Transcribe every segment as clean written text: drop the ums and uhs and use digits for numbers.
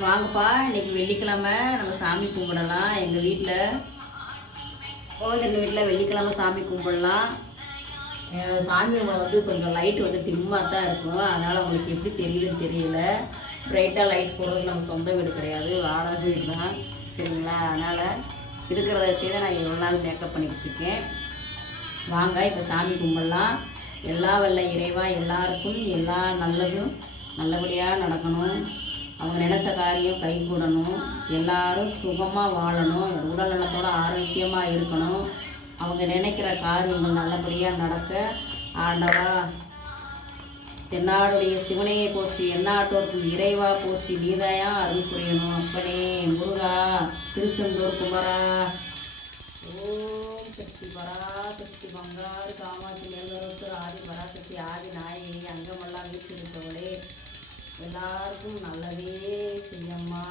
வாங்கப்பா, இன்னைக்கு வெள்ளிக்கிழமை நம்ம சாமி கும்பிடலாம். எங்கள் வீட்டில் வெள்ளிக்கிழமை சாமி கும்பிடலாம். சாமி ரூமில் வந்து கொஞ்சம் லைட்டு வந்து டிம்மாக தான் இருக்கும். அதனால் உங்களுக்கு எப்படி தெரியுதுன்னு தெரியல. ப்ரைட்டாக லைட் போடுறதுக்கு நம்ம சொந்த வீடு கிடையாது, வாடகை வீடு தான். சரிங்களா? அதனால் இருக்கிறத வச்சு தான் நான் எவ்வளோ நாள் மேக்கப் பண்ணி வச்சுருக்கேன். வாங்க இப்போ சாமி கும்பிடலாம். எல்லா வல்ல இறைவா எல்லாருக்கும் எல்லா நல்லதும் நல்லபடியாக நடக்கணும். அவங்க நினைச்ச காரியம் கைகூடணும். எல்லாரும் சுகமாக வாழணும். உடல் நலத்தோடு ஆரோக்கியமாக இருக்கணும். அவங்க நினைக்கிற காரியங்கள் நல்லபடியாக நடக்க ஆண்டவா தென்னாடுடைய சிவனையை போற்றி எந்நாட்டோருக்கும் இறைவா போற்றி நீதாயா அருள் புரியணும். அப்பனே முருகா, திருச்செந்தூர் குமரா, ஓம் சக்தி பராசக்தி பங்காறு காமாட்சி மேல்வரத்தூர் ஆதி பராசக்தி ஆதி நாயகி அங்கமெல்லாம் வீட்டிருப்பவளே, எல்லாருக்கும் நல்லதே செய்யம்மா.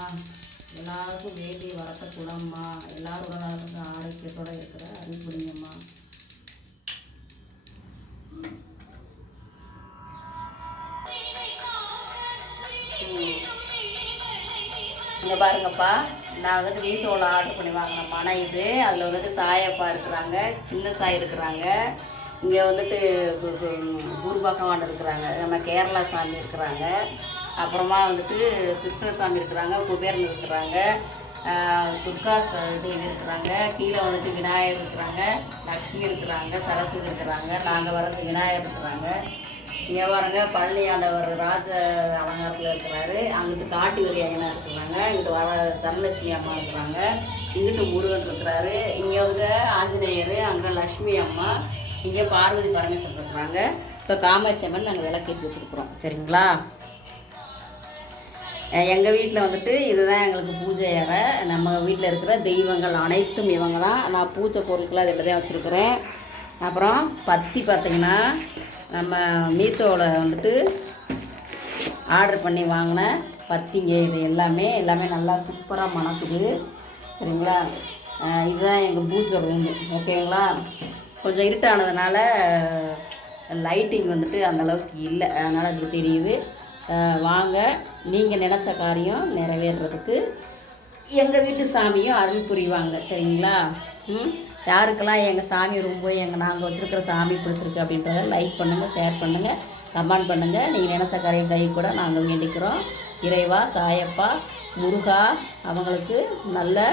எல்லாருக்கும் வேண்டிய வரத்தை கூடம்மா. எல்லாரோட ஆரோக்கியத்தோடு இருக்கிற அருள் புரியுங்கம்மா. இங்கே பாருங்கப்பா, நான் வந்துட்டு மீஷோவில் ஆர்டர் பண்ணி வாங்கின மனை இது. அதில் வந்துட்டு சாயப்பா இருக்கிறாங்க, சின்ன சாய் இருக்கிறாங்க. இங்கே வந்துட்டு குரு பகவான் இருக்கிறாங்க, நம்ம கேரளா சாமி இருக்கிறாங்க. அப்புறமா வந்துட்டு கிருஷ்ணசாமி இருக்கிறாங்க, குபேரன் இருக்கிறாங்க, துர்கா தேவி இருக்கிறாங்க. கீழே வந்துட்டு விநாயகர் இருக்கிறாங்க, லக்ஷ்மி இருக்கிறாங்க, சரஸ்வதி இருக்கிறாங்க, நாங்கள் வரது விநாயகர் இருக்கிறாங்க. இங்கே பாருங்க, பழனி ஆண்டவர் ராஜ அலங்காரத்தில் இருக்கிறாரு. அங்கிட்டு காட்டுவரி ஐயனா இருக்கிறாங்க. இங்கிட்டு வர தனலட்சுமி அம்மா இருக்கிறாங்க. இங்கிட்டு முருகன் இருக்கிறாரு. இங்கே வந்து ஆஞ்சநேயர், அங்கே லக்ஷ்மி அம்மா, இங்கே பார்வதி பரமேஸ்வரன் இருக்கிறாங்க. இப்போ காமாட்சி அம்மன் நாங்கள் விளக்கேற்றி வச்சுருக்குறோம். சரிங்களா? எங்கள் வீட்டில் வந்துட்டு இதுதான் எங்களுக்கு பூஜை அறை. நம்ம வீட்டில் இருக்கிற தெய்வங்கள் அனைத்தும் இவங்க தான். நான் பூஜை பொருட்களை அதில் தான் வச்சுருக்குறேன். அப்புறம் பத்தி பார்த்திங்கன்னா, நம்ம மீஷோவில் வந்துட்டு ஆர்டர் பண்ணி வாங்கின பத்திங்க. இது எல்லாமே நல்லா சூப்பராக மணக்குது. சரிங்களா? இதுதான் எங்கள் பூஜை ரூமு. ஓகேங்களா? கொஞ்சம் இருட்டானதுனால லைட்டிங் வந்துட்டு அந்தளவுக்கு இல்லை, அதனால் அது தெரியுது. வாங்க, நீங்கள் நினச்ச காரியம் நிறைவேறதுக்கு எங்கள் வீட்டு சாமியும் அருள் புரிவாங்க. சரிங்களா? யாருக்கெல்லாம் எங்கள் சாமி ரொம்ப நாங்கள் வச்சுருக்கிற சாமி பிடிச்சிருக்கு அப்படின்றத லைக் பண்ணுங்கள், ஷேர் பண்ணுங்கள், கமெண்ட் பண்ணுங்கள். நீங்கள் நினச்ச காரியம் கை கூட நாங்கள் வேண்டிக்கிறோம். இறைவா, சாயப்பா, முருகா அவங்களுக்கு நல்ல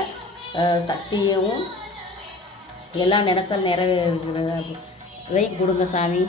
சக்தியவும் எல்லாம் நினச்சல் நிறைவேறுகிறதை கொடுங்க சாமி.